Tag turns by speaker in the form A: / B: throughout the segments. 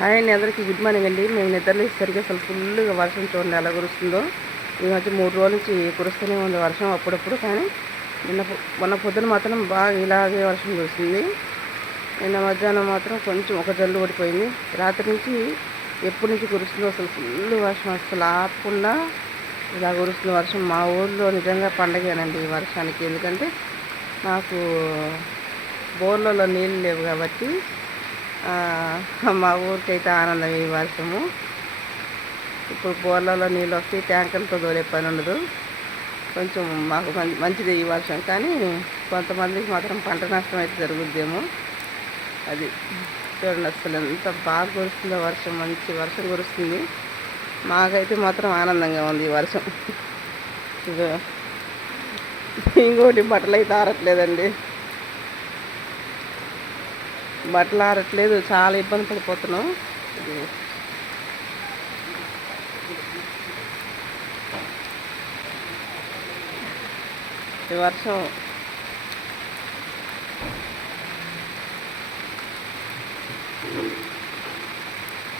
A: Hi అండి అందరికీ good morning అండి. మేము నిద్రలేసరికి అసలు ఫుల్గా వర్షం చూడండి ఎలా కురుస్తుందో. ఈ మధ్య మూడు రోజుల నుంచి కురుస్తూనే ఉంది వర్షం అప్పుడప్పుడు కానీ నిన్న మొన్న పొద్దున మాత్రం బాగా ఇలాగే వర్షం కురుస్తుంది నిన్న మధ్యాహ్నం మాత్రం కొంచెం ఒక జల్లు పడిపోయింది. రాత్రి నుంచి ఎప్పటి నుంచి కురుస్తుందో అసలు ఫుల్ వర్షం అసలు ఆపకుండా ఇలా కురుస్తుంది వర్షం మా ఊళ్ళో నిజంగా పండగేనండి ఈ వర్షానికి. ఎందుకంటే నాకు బోర్లలో నీళ్ళు లేవు కాబట్టి మా ఊరికైతే ఆనందం ఈ వర్షము. ఇప్పుడు బోర్లలో నీళ్ళు వస్తే ట్యాంకర్లతో తోలే పని ఉండదు. కొంచెం మాకు మంచిది ఈ వర్షం. కానీ కొంతమందికి మాత్రం పంట నష్టం అయితే జరుగుద్దేమో. అది చూడండి అసలు ఎంత బాగా కురుస్తుందో వర్షం. మంచి వర్షం కురుస్తుంది. మాకైతే మాత్రం ఆనందంగా ఉంది ఈ వర్షం. ఇంకోటి బట్టలు అయితే ఆరట్లేదండి. బట్టలు ఆరట్లేదు చాలా ఇబ్బంది పడిపోతున్నాం. ఈ వర్షం.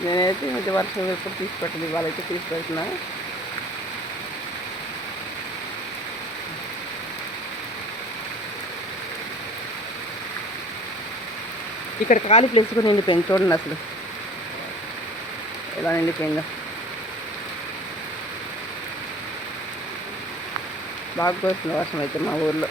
A: నేనైతే ఇంటి వర్షం ఎప్పుడు తీసి పెట్టదు ఇవాళైతే తీసి పెట్టినా ఇక్కడ ఖాళీ ప్లేస్ కూడా నిండిపోయింది చూడండి అసలు. ఎలా నిండిపోయిందో. బాగా వస్తుంది వర్షం అయితే మా ఊర్లో.